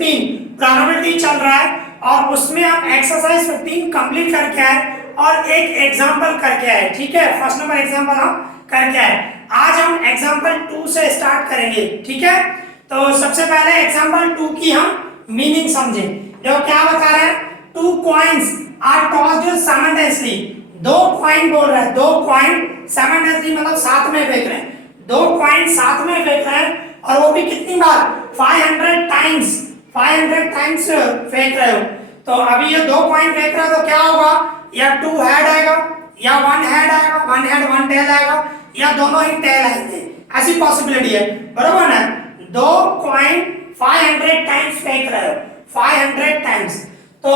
15 probability चल रहा है और उसमें हम एक्सरसाइज 15 कंप्लीट करके आए और एक एग्जांपल करके आए। ठीक है, फर्स्ट नंबर एग्जांपल हम करके आए। आज हम एग्जांपल 2 से स्टार्ट करेंगे। ठीक है, तो सबसे पहले एग्जांपल 2 की हम मीनिंग समझें। जो क्या बता रहा है, 2 coins are tossed simultaneously. 2 coin बोल रहा है, 2 कॉइन साइमल्टेनियसली मतलब साथ में फेंक रहे हैं। 2 कॉइन साथ में फेंक रहे हैं और वो भी कितनी बार, 500 टाइम्स, 500 टाइम्स फेंक रहे हो। तो अभी ये 2 कॉइन फेंक रहे हो तो क्या होगा, या 2 हेड आएगा या 1 हेड आएगा, 1 हेड 1 टेल आएगा या दोनों ही टेल आएंगे, ऐसी पॉसिबिलिटी है, बरोबर ना। 2 कॉइन 500 टाइम्स फेंक रहे हो, 500 टाइम्स। तो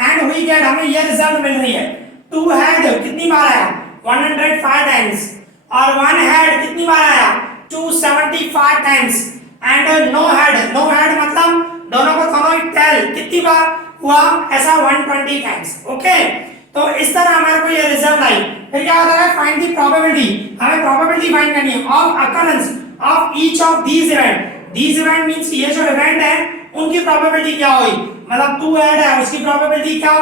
एंड हुई गेट, हमें ये रिजल्ट मिल रही है। 2 हेड कितनी बार आया, 105 टाइम्स और 1 हेड कितनी बार आया, 275 times and no head, no head मतलब दोनों को दोनों ही टेल कितनी बार हुआ, ऐसा 120 टाइम्स। ओके, तो इस तरह हमारे को ये रिजल्ट आई। फिर क्या होता है, फाइंड द प्रोबेबिलिटी, हमें प्रोबेबिलिटी फाइंड करनी है of occurrence of each of these event. These event means ये जो इवेंट है उनकी प्रोबेबिलिटी क्या हुई, मतलब 2 हेड है उसकी प्रोबेबिलिटी क्या,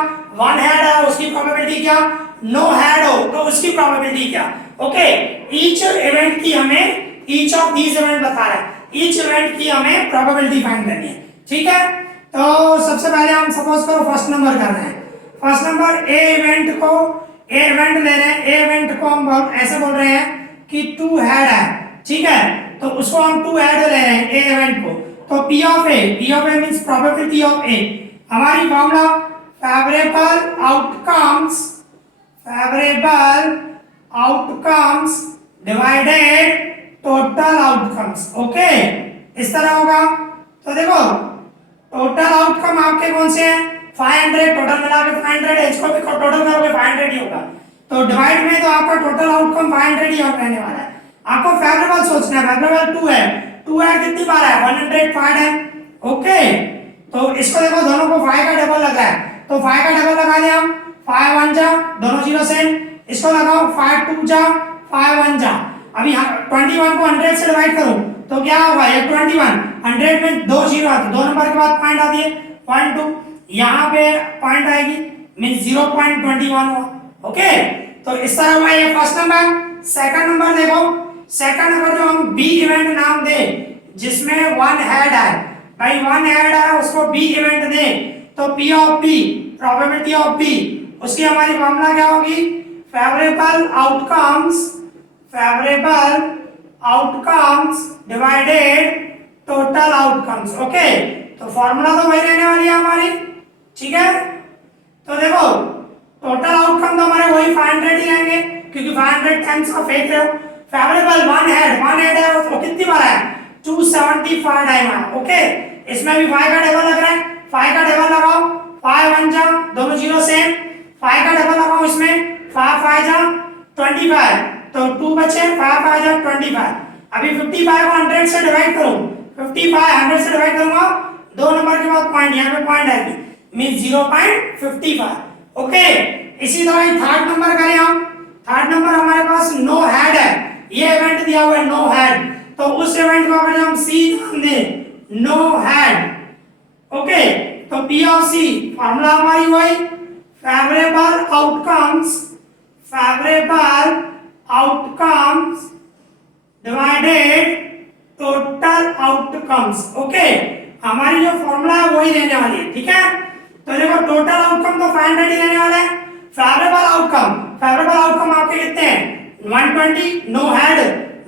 1 हेड है उसकी प्रोबेबिलिटी क्या, नो हेड हो तो उसकी प्रोबेबिलिटी क्या। ओके, ईच इवेंट की हमें, ईच ऑफ दीस इवेंट बता रहा है, ईच इवेंट की हमें प्रोबेबिलिटी फाइंड करनी है। ठीक है, तो सबसे पहले हम सपोज करो फर्स्ट नंबर कर रहे हैं। फर्स्ट नंबर ए इवेंट को, ए इवेंट ले रहे हैं, ए इवेंट को हम ऐसे बोल रहे हैं कि 2 हेड है। ठीक है, तो उसको हम 2 हेड ले रहे हैं ए इवेंट को। तो P of A means probability of A। हमारी formula favourable outcomes, favourable outcomes divided total outcomes. Okay, इस तरह होगा। तो देखो टोटल आउटकम आपके कौन से हैं, 500, टोटल मिला के 500 है, इसको भी टोटल करोगे 500 ही होगा। तो डिवाइड में तो आपका टोटल आउटकम 500 ही रहने वाला है। आपको फेवरेबल सोचना है, फेवरेबल 2 है, 2 है कितनी बार है, 105 है। ओके, तो इसको देखो दोनों को 5 का डबल लगा है, तो 5 का डबल लगा दिया हम, 5 1 जा, दोनों जीरो से, इसको लगाओ 5 2 जा, 5 1 जा। अभी 21 को 100 से डिवाइड करूं तो क्या होगा, ये 21, 100 में 2 जीरो आते, 2 नंबर के बाद पॉइंट आती है 1 2, यहाँ पे पॉइंट आएगी मींस 0.21 हुआ। ओके, तो इस तरह हुआ ये फर्स्ट नंबर। सेकंड नंबर देखो, सेकंड नंबर जो हम बी इवेंट नाम दे जिसमें 1 हेड है, भाई 1 हेड है उसको बी इवेंट दे, तो P of B, probability of B, उसकी हमारी फॉर्मूला क्या होगी, favourable outcomes, favourable outcomes divided total outcomes. Okay, तो फॉर्मूला तो वही रहने वाली है हमारी। ठीक है, तो देखो टोटल आउटकम तो हमारे वही 500 ही रहेंगे क्योंकि 500 टाइम्स का फेंक रहे हो। फेवरेबल 1 हेड है वो कितनी बार है, 275 टाइम है। ओके, इसमें भी 5 का डबल लग रहा है, 5 का डबल लगाओ, 5 1 जा, दोनों जीरो सेम, 5 का डबल लगाओ इसमें, 5 5 जा 25, तो 2 बचे, 5 5 जा 25। अभी 55 को 100 से डिवाइड करूं, 55 100 से डिवाइड करूंगा, 2 नंबर के बाद पॉइंट, यहाँ पे पॉइंट आएगी मींस 0.55। ओके, इसी तरह थर्ड नंबर करें हम। थर्ड नंबर हमारे पास नो हेड है, ये इवेंट दिया हुआ है नो हेड, तो उस इवेंट को अगर हम सी नाम दें, नो हेड। ओके, तो P ऑफ C फॉर्मूला हमारी वही, favourable outcomes, favourable outcomes divided total outcomes. Okay, हमारी जो फॉर्मूला है वही रहने वाली है। ठीक है, तो देखो टोटल आउटकम तो 500 ही रहने वाला है। फेवरेबल आउटकम, फेवरेबल आउटकम आपके कितने हैं, 120, नो हेड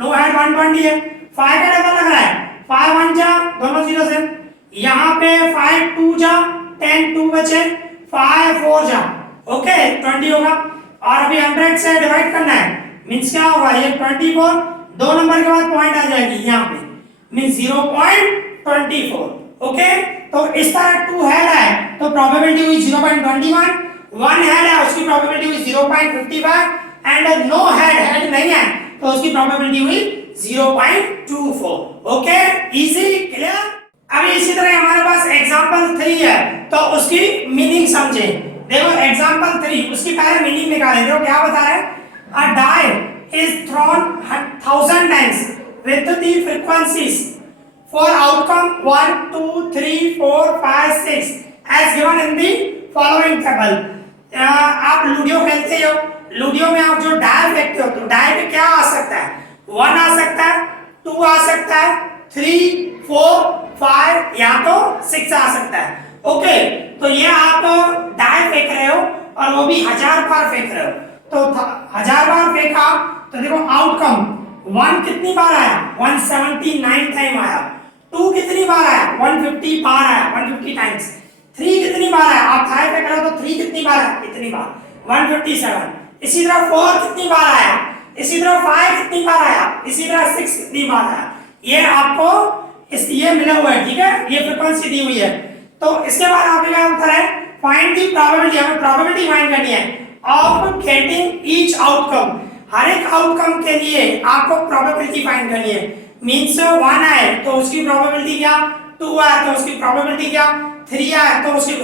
120 है, 5 का डबल लग रहा है, 5 1 जा, दोनों जीरो से, यहाँ पे 5 2 जा, 10 2 बचे, 5 4 जा, ओके 20 होगा। और अभी 100 से डिवाइड करना है मींस क्या होगा, ये 24, 2 नंबर के बाद पॉइंट आ जाएगी यहाँ पे मींस 0.24। ओके, तो इस तरह 2 हेड है तो प्रोबेबिलिटी हुई 0.21, 1 हेड है उसकी प्रोबेबिलिटी हुई 0.55 एंड नो हेड नहीं है तो उसकी प्रोबेबिलिटी हुई 0.24। Okay, easy, clear. अभी इसी तरह हमारे पास एग्जांपल 3 है तो उसकी मीनिंग समझे। देखो एग्जांपल 3 उसकी पहले मीनिंग निकालें। देखो क्या बता रहा है, a die is thrown 1000 times with the frequencies for outcome 1 2 3 4 5 6 as given in the following table। आप लूडियो खेलते हो, लूडियो में आप जो डाई फेंकते हो तो डाई पे क्या आ सकता है, 1 आ सकता है, 2 आ सकता है, 3 4 5 या तो 6 आ सकता है। ओके, तो ये आप डाई फेंक रहे हो और वो भी 1000 बार फेंक रहे हो, तो 1000 बार फेंका तो देखो आउटकम 1 कितनी बार आया, 179 टाइम आया, 2 कितनी बार आया, 150 बार आया, 150 टाइम्स, 3 कितनी बार आया, आप थाई पे करो तो 3 कितनी बार आया, इतनी बार, 157। इसी तरह 4 कितनी बार आया, इसी तरह 5 कितनी बार आया, इसी तरह 6 कितनी बार आया। ये आपको इस ये मिला हुआ है, ठीक है, ये फ्रीक्वेंसी दी हुई है। तो इसके बाद आपके क्या आंसर है, फाइंड द प्रोबेबिलिटी, हमें प्रोबेबिलिटी फाइंड करनी है ऑफ गेटिंग ईच आउटकम, हर एक आउटकम के लिए आपको प्रोबेबिलिटी फाइंड करनी है। मींस 1 आए तो उसकी प्रोबेबिलिटी क्या, 2 आए तो उसकी प्रोबेबिलिटी क्या, 3 आए तो उसकी,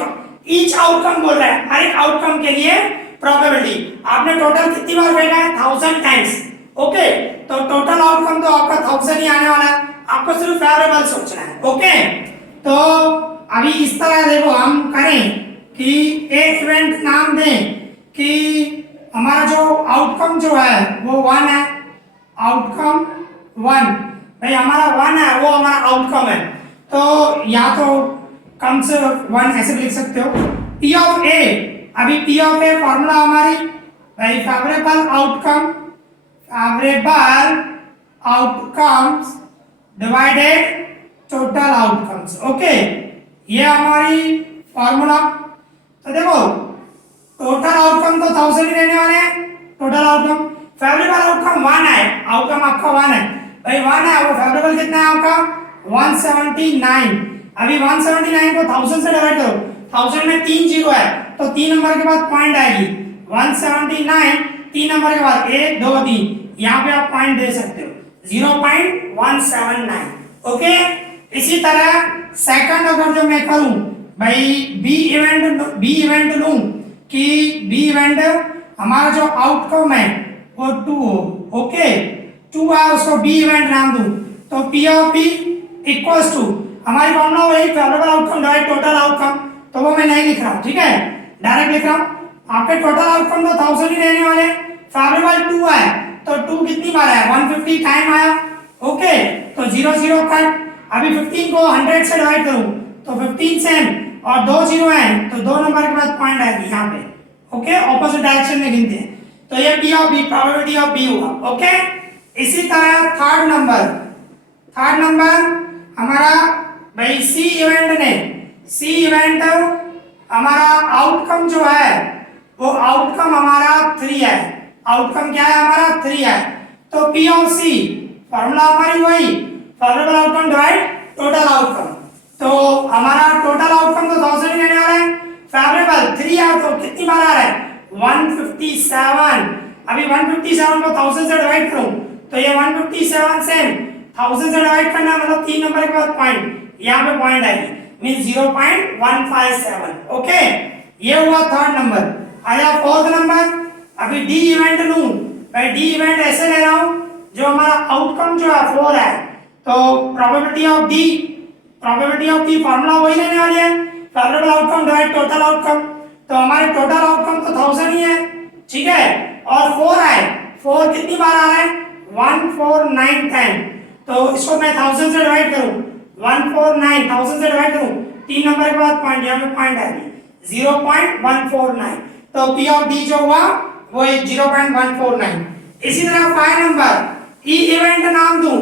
ईच आउटकम बोल रहा है, हर एक आउटकम के लिए प्रोबेबिलिटी। आपने टोटल कितनी बार फेंका है, 1000 टाइम्स। ओके, तो टोटल आउटकम तो आपका 1000 ही आने वाला है, आपको सिर्फ फेवरेबल सोचना है। ओके, तो अभी इस तरह देखो हम करें कि एक इवेंट नाम दें कि हमारा जो आउटकम जो है वो 1 है, आउटकम 1, भाई हमारा 1 है वो हमारा आउटकम है, तो या तो कम से 1 ऐसे भी लिख सकते हो। P ऑफ A, अभी P ऑफ A फॉर्मूला हमारी भाई favourable outcomes divided total outcomes. Okay, ये हमारी फॉर्मूला। तो देखो टोटल आउटकम तो 1000 ही रहने वाले हैं, टोटल आउटकम, फेवरेबल आउटकम 1 है, आउटकम आपका 1 है, भाई 1 है, वो फेवरेबल कितना है आपका 179। अभी 179 को 1000 से डिवाइड करो, 1000 में 3 जीरो है तो 3 नंबर के बाद पॉइंट आएगी, 179 3 नंबर के बाद 1 2 3, यहाँ पे आप पॉइंट दे सकते हो 0.179। ओके, इसी तरह सेकंड अगर जो मैं करूं भाई बी इवेंट लूं कि बी इवेंट हमारा जो आउटकम है वो 2 हो। ओके, 2 है उसको बी इवेंट नाम दूं, तो P of B equals to, हमारी फॉर्मूला वही favourable outcome divide total outcome, तो वो मैं नहीं लिख रहा हूं, ठीक है, डायरेक्ट लिख रहा हूं। आपके टोटल आउटकम तो 1000 ही रहने वाले, फेवरेबल 2 है तो 2 कितनी बार आया, 150 टाइम आया। ओके, तो 0 0 कट, अभी 15 को 100 से डिवाइड करूं तो 15 सेम और 2 जीरो है तो 2 नंबर के बाद पॉइंट आएगी यहाँ पे। ओके, ऑपोजिट डायरेक्शन में गिनते हैं, तो ये P of B probability of B हुआ। ओके, इसी तरह थर्ड नंबर हमारा भाई C इवेंट हमारा आउटकम जो है वो आउटकम हमारा 3 है, आउटकम क्या है हमारा 3 है, तो P ऑफ C फॉर्मूला हमारी वही favourable outcome divide total outcome, तो हमारा टोटल आउटकम तो 1000 ही रहने वाला है, फेवरेबल 3 है तो कितनी बार आ रहा है 157। अभी 157 को 1000 से डिवाइड करूं तो ये 157 से 1000 से डिवाइड करना मतलब 3 नंबर के बाद पॉइंट, यहाँ पे पॉइंट आएगी, मींस 0.157। ओके, ये हुआ थर्ड नंबर। आया फोर्थ नंबर, अभी डी इवेंट लूं, भाई डी इवेंट ऐसे ले रहा हूं जो हमारा आउटकम जो है 4 है, तो प्रोबेबिलिटी ऑफ डी फॉर्मूला वही लेने वाली है, favourable outcome divide total outcome, तो हमारे टोटल आउटकम तो 1000 ही है, ठीक है, और 4 है, 4 कितनी बार आ रहा है 149 टाइम, तो इसको मैं 1000 से डिवाइड करूं 149 1000 से डिवाइड करूं 3 नंबर के बाद पॉइंट, यहाँ पे पॉइंट आएगी 0.149, तो P ऑफ D जो हुआ वो 0.149। इसी तरह 5 नंबर ई इवेंट नाम दूं,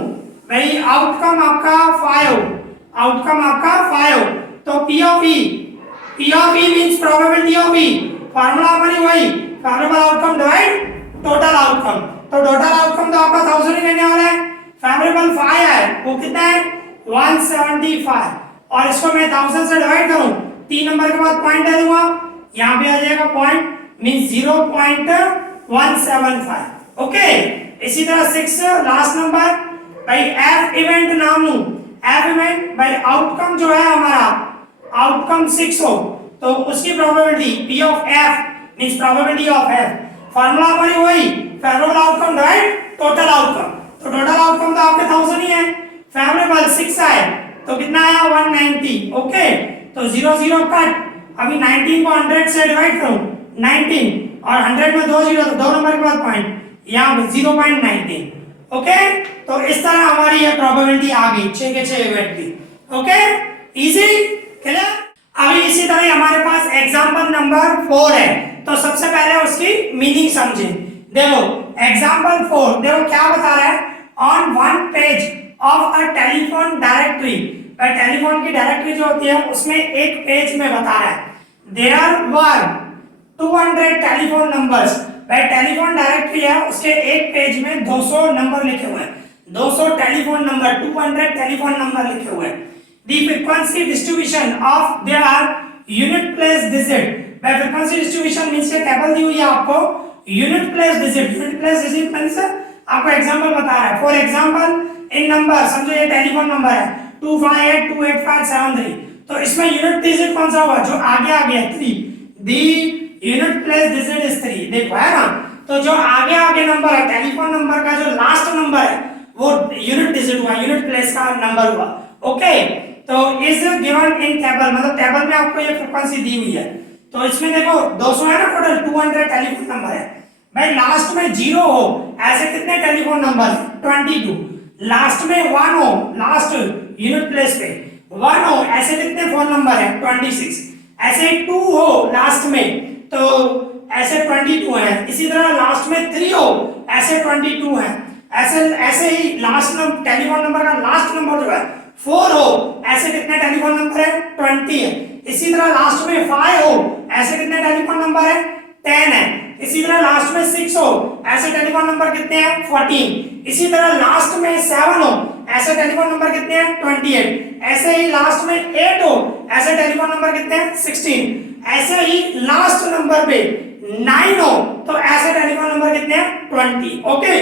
भाई आउटकम आपका 5, तो P of E means probability of E, formula हमारी वही favourable outcome divide total outcome, तो टोटल आउटकम तो आपका 1000 ही रहने वाला है, फेवरेबल 5 है वो कितना है 175, और इसको मैं 1000 से डिवाइड करूं 3 नंबर के बाद पॉइंट दे दूंगा, यहाँ पे आ जाएगा पॉइंट, मींस 0.175। ओके, इसी तरह 6 लास्ट नंबर, भाई F इवेंट नाम लूं, F इवेंट भाई आउटकम जो है हमारा आउटकम 6 हो तो उसकी probability P of F means probability of F, formula हमारी वही favourable outcome divide total outcome, तो टोटल आउटकम तो आपके 1000 ही है, फेवरेबल 6 आए तो कितना आया 190। ओके, तो 0 0 कट। अभी 19 को 100 से डिवाइड करूं 19 और 100 में 2 जीरो तो 2 नंबर के बाद पॉइंट यहाँ पे 0.19। ओके, तो इस तरह हमारी ये प्रोबेबिलिटी आ गई 6 के 6 इवेंट की। Okay, easy, clear. अभी इसी तरह हमारे पास एग्जांपल नंबर 4 है, तो सबसे पहले उसकी मीनिंग समझें। देखो एग्जांपल 4, देखो क्या बता रहा है, on one page of a telephone directory, telephone की डायरेक्टरी जो होती है उसमें एक पेज में बता रहा है देयर वर 200 टेलीफोन नंबर्स। भाई टेलीफोन डायरेक्टरी है, उसके एक पेज में 200 नंबर लिखे हुए हैं, 200 टेलीफोन नंबर, 200 टेलीफोन नंबर लिखे हुए हैं। The frequency distribution of their unit place digit. भाई फ्रीक्वेंसी डिस्ट्रीब्यूशन मींस ये टेबल दी हुई है आपको, unit place digit, unit place digit means आपको एग्जांपल बता रहा है। फॉर एग्जांपल इन नंबर, समझो ये टेलीफोन नंबर है 25828573, तो इसमें यूनिट डिजिट कौन सा होगा, जो आगे आ गया 3, दी यूनिट प्लेस डिजिट इज 3। देखो है ना, तो जो आगे आगे नंबर है टेलीफोन नंबर का जो लास्ट नंबर है वो यूनिट डिजिट हुआ, यूनिट प्लेस का नंबर हुआ। ओके, तो इज गिवन इन टेबल, मतलब टेबल में आपको ये फ्रीक्वेंसी दी हुई है। तो इसमें देखो 200 है ना टोटल, 200 टेलीफोन नंबर है। भाई लास्ट में 0 हो ऐसे कितने टेलीफोन नंबर है 22, लास्ट में 1 हो, लास्ट यूनिट प्लेस पे 1 हो ऐसे कितने फोन नंबर है 26, ऐसे 2 हो लास्ट में तो ऐसे 22 है। इसी तरह लास्ट में 3 हो ऐसे 22 है। ऐसे ही लास्ट टेलीफोन नंबर का लास्ट नंबर जो है 4 हो ऐसे कितने टेलीफोन नंबर है 20 है। इसी तरह लास्ट में 5 हो ऐसे कितने टेलीफोन नंबर है 10 है। इसी तरह लास्ट में 6 हो ऐसे टेलीफोन नंबर कितने हैं 14। इसी तरह लास्ट में 7 हो ऐसे टेलीफोन नंबर कितने हैं 28। ऐसे ही लास्ट में 8 हो ऐसे टेलीफोन नंबर कितने हैं 16। ऐसे ही लास्ट नंबर पे 9 हो तो ऐसे टेलीफोन नंबर कितने हैं 20। ओके,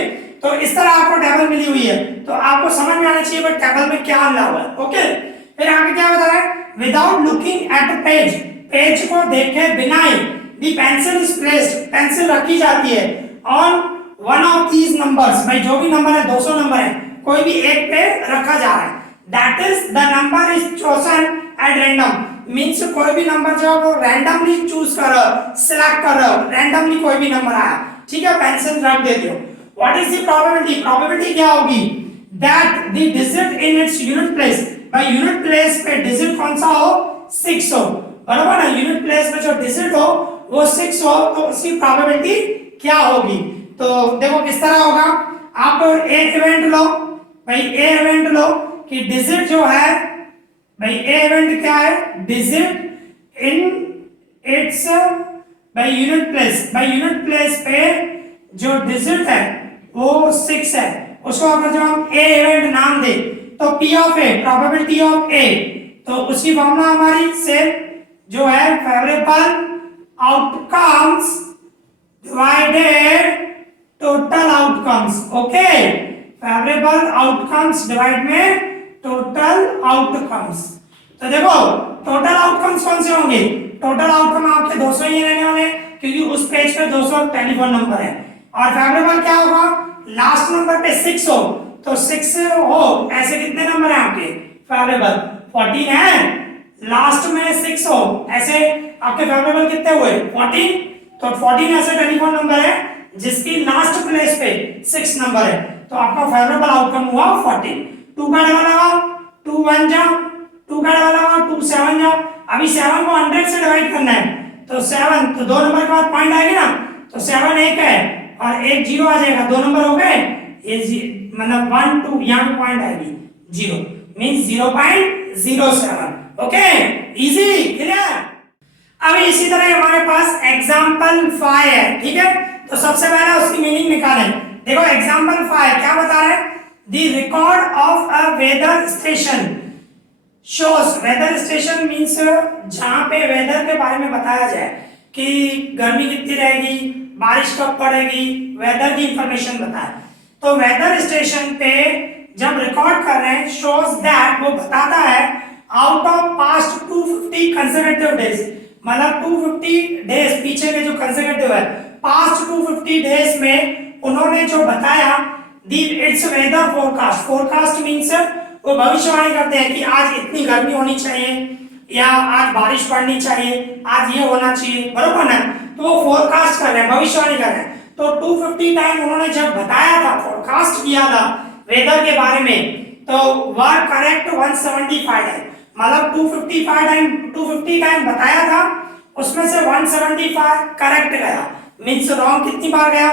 तो इस तरह आपको टेबल मिली हुई है, तो आपको समझ में आना चाहिए टेबल में क्या मिला हुआ है। ओके, फिर आगे क्या बता रहा है, without looking at the page, page को देखे बिना ही दी पेंसिल इज प्लेस्ड, पेंसिल रखी जाती है on one of these numbers. भाई जो भी नंबर है 200 नंबर है, कोई भी एक पे रखा जा रहा है, that is the number is chosen at random, means कोई भी नंबर जो वो रैंडमली चूज कर रहे हो, सिलेक्ट कर रहे हो, रैंडमली कोई भी नंबर आया, ठीक है, पेंसिल रख देते हो। What is the probability, probability क्या होगी, that the digit in its unit place, भाई यूनिट प्लेस पे डिजिट कौन सा हो 6 हो, बराबर ना, यूनिट प्लेस पे जो डिजिट हो वो 6 हो तो उसकी प्रोबेबिलिटी क्या होगी। तो देखो किस तरह होगा, आप ए इवेंट लो, भाई ए इवेंट लो कि डिजिट जो है, भाई ए इवेंट क्या है, डिजिट इन इट्स भाई यूनिट प्लेस, भाई यूनिट प्लेस पे जो डिजिट है वो 6 है, उसको अगर जो हम ए इवेंट नाम दे तो P of A, probability of A, तो उसकी फॉर्मूला हमारी से जो है favourable outcomes divided total outcomes। ओके, favorable outcomes डिवाइड में total outcomes। तो देखो total outcomes कौन से होंगे, total outcome आपके 200 ही रहने वाले क्योंकि उस पेज पे 200 टेलीफोन नंबर है। और favorable क्या होगा, लास्ट नंबर पे 6 हो तो 6 हो ऐसे कितने नंबर है आपके favorable 14 है, लास्ट में 6 हो ऐसे आपके फेवरेबल कितने हुए 14, तो 14 ऐसे टेलीफोन नंबर है जिसकी लास्ट प्लेस पे 6 नंबर है, तो आपका फेवरेबल आउटकम हुआ 14। 2 का डबल लगाओ 2 1 जा, 2 का डबल लगाओ 2 7 जा। अभी 7 को 100 से डिवाइड करना है तो 7, तो 2 नंबर के बाद पॉइंट आएगी ना, तो 7 एक है और एक 0 आ जाएगा, 2 नंबर हो गए, ये मतलब 1 2 यहां पे पॉइंट आएगी 0 मींस 0.07। Okay, easy, clear. अभी इसी तरह हमारे पास एग्जाम्पल 5 है, ठीक है, तो सबसे पहले उसकी मीनिंग निकालें। देखो एग्जाम्पल 5 क्या बता रहा है, the record of a weather station shows, weather station means जहां पे वेदर के बारे में बताया जाए कि गर्मी कितनी रहेगी, बारिश कब पड़ेगी, वेदर की इंफॉर्मेशन बताए, तो वेदर स्टेशन पे जब रिकॉर्ड कर रहे हैं शोज दैट, वो बताता है out of past 250 consecutive days, मतलब 250 डेज पीछे के जो कंसेक्यूटिव है पास्ट 250 डेज में उन्होंने जो बताया the it's weather forecast, forecast means वो भविष्यवाणी करते हैं कि आज इतनी गर्मी होनी चाहिए या आज बारिश पड़नी चाहिए, आज ये होना चाहिए, बरोबर ना। तो वो फोरकास्ट कर रहे हैं, भविष्यवाणी कर रहे हैं। तो 250 टाइम उन्होंने जब बताया था, फोरकास्ट किया था वेदर के बारे में, तो वर करेक्ट 175 टाइम, मतलब 250 टाइम बताया था, उसमें से 175 करेक्ट गया। मींस रॉन्ग कितनी बार गया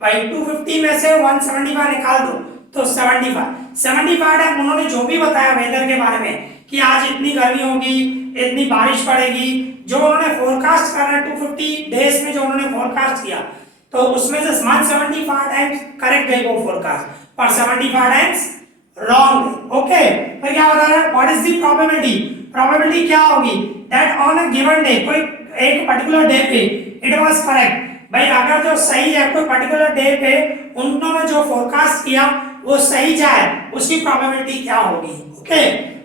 भाई, 250 में से 175 निकाल दो तो 75 टाइम उन्होंने जो भी बताया वेदर के बारे में कि आज इतनी गर्मी होगी, इतनी बारिश पड़ेगी, जो उन्होंने फोरकास्ट करना है 250 डेज में जो उन्होंने फोरकास्ट किया, तो उसमें से 175 टाइम्स करेक्ट गई वो फोरकास्ट, पर 75 टाइम्स रॉन्ग। ओके, फिर क्या बता रहा है, what is the probability, probability क्या होगी, that on a given day, कोई एक पर्टिकुलर डे पे इट वाज करेक्ट। भाई अगर जो सही है कोई पर्टिकुलर डे पे उन्होंने जो फोरकास्ट किया वो सही जाए, उसकी प्रोबेबिलिटी क्या होगी। ओके,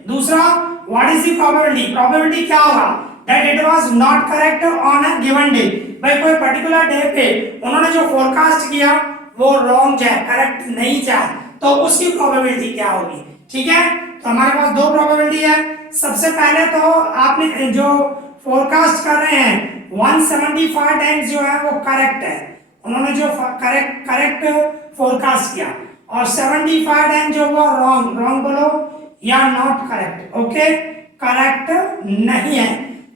दूसरा what is the probability, probability क्या होगा, that it was not correct on a given day, भाई कोई पर्टिकुलर डे पे उन्होंने जो फोरकास्ट किया वो रॉन्ग जाए, करेक्ट नहीं जाए, तो उसकी प्रोबेबिलिटी क्या होगी। ठीक है, तो हमारे पास दो प्रोबेबिलिटी है। सबसे पहले तो आपने जो फोरकास्ट कर रहे हैं 175 टाइम्स जो है वो करेक्ट है, उन्होंने जो करेक्ट फोरकास्ट किया, और 75 टाइम जो हुआ रॉन्ग, रॉन्ग बोलो या नॉट करेक्ट। ओके, करेक्ट नहीं है,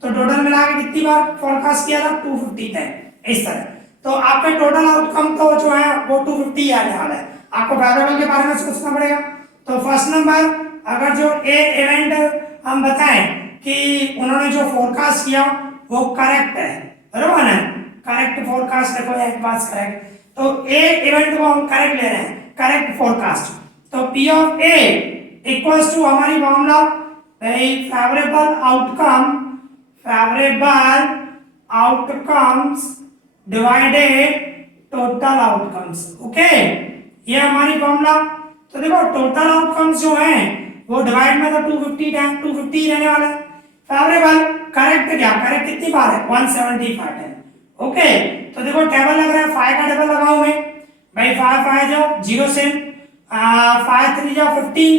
तो टोटल मिला के कितनी बार फोरकास्ट किया था, 250 टाइम, इस तरह। तो आपका टोटल आउटकम तो जो है वो 250 आने वाला है। आपको वेरिएबल के बारे में सोचना पड़ेगा। तो फर्स्ट नंबर, अगर जो ए इवेंट हम बताएं कि उन्होंने जो फोरकास्ट किया वो करेक्ट है, बरोबर ना, करेक्ट फोरकास्ट देखो एक बात करेक्ट, तो ए इवेंट को हम करेक्ट ले रहे हैं, करेक्ट फोरकास्ट। तो P of A equals to हमारी formula favourable outcomes divided total outcomes. Okay, ये हमारी फॉर्मूला। तो देखो टोटल आउटकम्स जो हैं वो डिवाइड में तो 250 रहने वाला है। फेवरेबल करेक्ट क्या, करेक्ट कितनी बार है, 175 टाइम। ओके, तो देखो टेबल लग रहा है, 5 का टेबल लगाऊं मैं भाई, 5 जाओ 0 से 5 3 जाओ 15,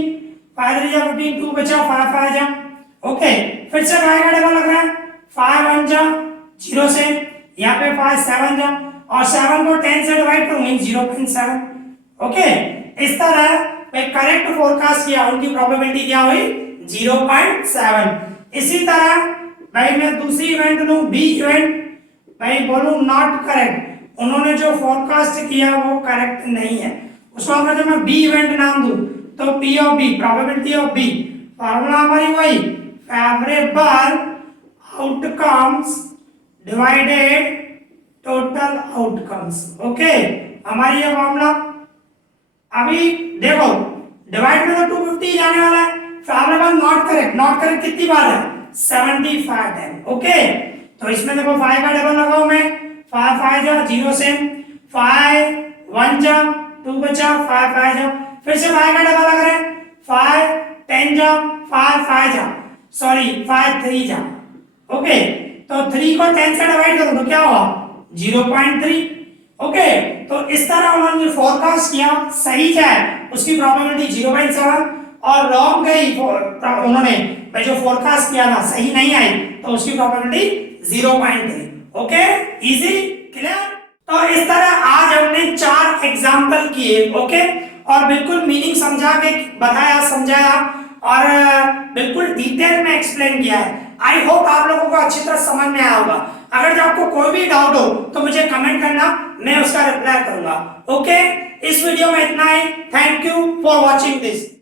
5 3 जाओ 15, 2 बचा, 5 जाओ। ओके, फिर से 5 का टेबल लग रहा है, 5 1 जाओ 0 से, यहाँ पे 5 7 जाओ, और 7 को 10 से डिवाइड करूं 0.7। ओके, इस तरह मैं करेक्ट फोरकास्ट किया, उनकी प्रोबेबिलिटी क्या हुई 0.7। इसी तरह भाई मैं दूसरी इवेंट लूं, बी इवेंट, भाई बोलूं नॉट करेक्ट, उन्होंने जो फोरकास्ट किया वो करेक्ट नहीं है, उसको अगर मैं बी इवेंट नाम दूं तो P of B, probability of B, formula हमारी वही favourable outcomes divided total outcomes. Okay, हमारी ये फार्मूला। अभी देखो डिवाइड में तो 250 जाने वाला है, फेवरेबल नॉट करेक्ट कितनी बार है, 75 टाइम। ओके, तो इसमें देखो 5 का डबल लगाऊं मैं, 5 जा 0 से, 5 1 जा 2 बचा, 5 जा, फिर से 5 का डबल लग रहा है, 5 10 जा, 5 जा, सॉरी 5 3 जा। ओके, तो 3 को 10 से डिवाइड करूं तो क्या होगा 0.3। ओके, तो इस तरह उन्होंने फोरकास्ट किया, सही जाए उसकी प्रोबेबिलिटी 0.7, और रॉन्ग गई उन्होंने जो फोरकास्ट किया था सही नहीं आई तो उसकी प्रोबेबिलिटी 0.3। Okay, easy, clear. तो इस तरह आज हमने 4 एग्जांपल किए। ओके, और बिल्कुल मीनिंग समझा के बताया, समझाया, और बिल्कुल डिटेल में एक्सप्लेन किया है। आई होप आप लोगों को अच्छी तरह समझ में आया होगा। अगर आपको कोई भी डाउट हो तो मुझे कमेंट करना, मैं उसका रिप्लाई करूंगा। ओके, इस वीडियो में इतना ही। Thank you for watching this.